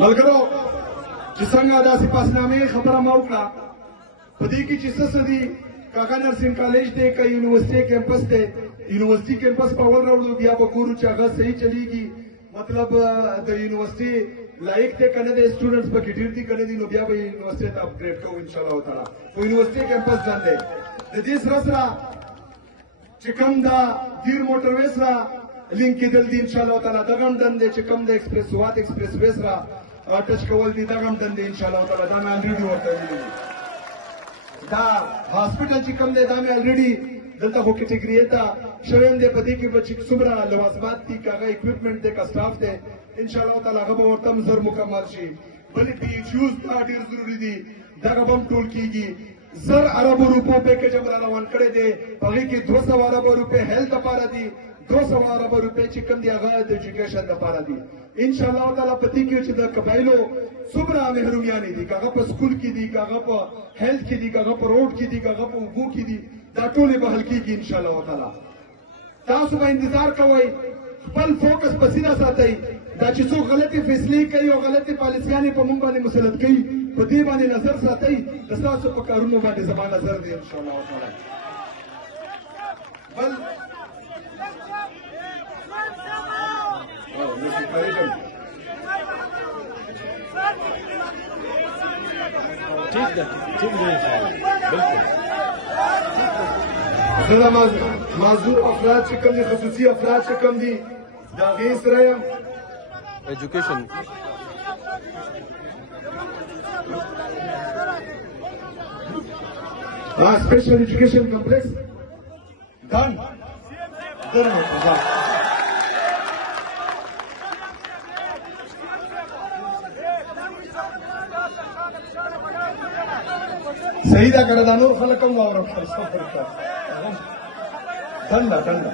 ملګرو چې څنګه داسې پاسنامې خبره ما وکړه په دې کې چې څه دي کاکا نرسنګ کالج دی که یونیورسټي کیمپس دی یونیورسټي کیمپس په اول راوړو بیا به ګورو چې هغه صحیح چلیږي مطلب د یونیورسټي لایق دی که نه دی سټوډنټس پکې ډېر دي که نه دي نو بیا به یونیورسټي ته اپګریډ کوو انشاءالله تعالی خو یونیورسټي کیمپس ځان دی د دې سره سره چې کوم دا دیر موټروې سره لینک کېدل دي انشاءالله تعالی دغه هم دند دی چې کوم د ایکسپریس وات ایکسپریس وې سره ټچ کول دي دغه هم دند دی انشاءالله تعالی دا مې الریډي ورته ویلي دي دا هاسپټل چې کوم دی دا مې الریډي دلته خو کټګري ته شوی هم دی په دې کې به چې څومره لوازمات دي که هغه اکوپمنټ دی که سټاف دی انشاءالله تعالی هغه به ورته هم زر مکمل شي بلې پی ایچ یوز دا ډېر ضروري دي دغه به هم ټول کېږي 100 اربو روپو پیکیج هم را روان کړی دی په هغې کې 200 اربو روپۍ هیلث دپاره دي 200 اربو روپۍ چې کوم دي هغه د ایجوکیشن دپاره دي انشاءالله تعالی په دې کې چې د قبایلو څومره محرومیانې دي که هغه په سکول کې دي که هغه په هیلث کې دي که هغه په روډ کې دي که هغه په اوبو کې دي دا ټولې به حل کېږي انشاءالله تعالی تاسو به انتظار کوئ خپل فوکس په سیده ساتئ دا چې څوک غلطې فیصلې کوي او غلطې پالیسیانې په موږ باندې مسلط کوي په دې باندې نظر ساتئ د ستاسو په کارونو باندې زما نظر دی انشاءالله تعالی بل ठीक है बिल्कुल زه معذور افراد چې کوم دي خصوصي افراد چې کوم دي د هغې سره یم education special education complex done सही दा करे दा नور خلک هم واورم ټنډه ټنډه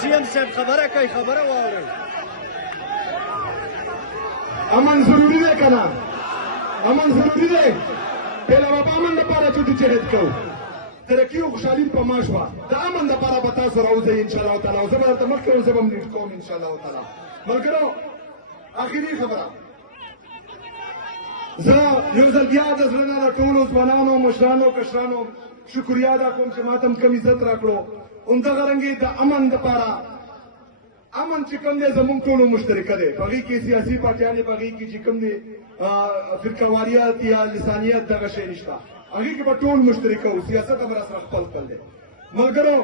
सीएम साहब खबره کوي خبره واوري امن ضروری دی کنه امن ضروری دی پهلا به امن لپاره چې جهاد کوو ترقي او خوشحالي په ما شوه د امن لپاره به تاسو راوځئ انشاءالله تعالی او زه به درته مخکې زه به هم لیډ کوم انشاءالله تعالی ملګرو آخري خبره زه یو ځل بیا د زړه نه د ټولو ځوانانو مشرانو کشرانو شکریا ادا کوم چې ما ته هم کم عزت راکړو همدغه رنګې د امن دپاره امن چې کوم دی زموږ ټولو مشترکه دی په هغې کې سیاسي پارټیانې په هغې کې چې کوم دی فرقهواریت یا لسانیت دغه شی نشته هغې کې به ټول مشترکه وو سیاست هم راسره خپل کړل دی ملګرو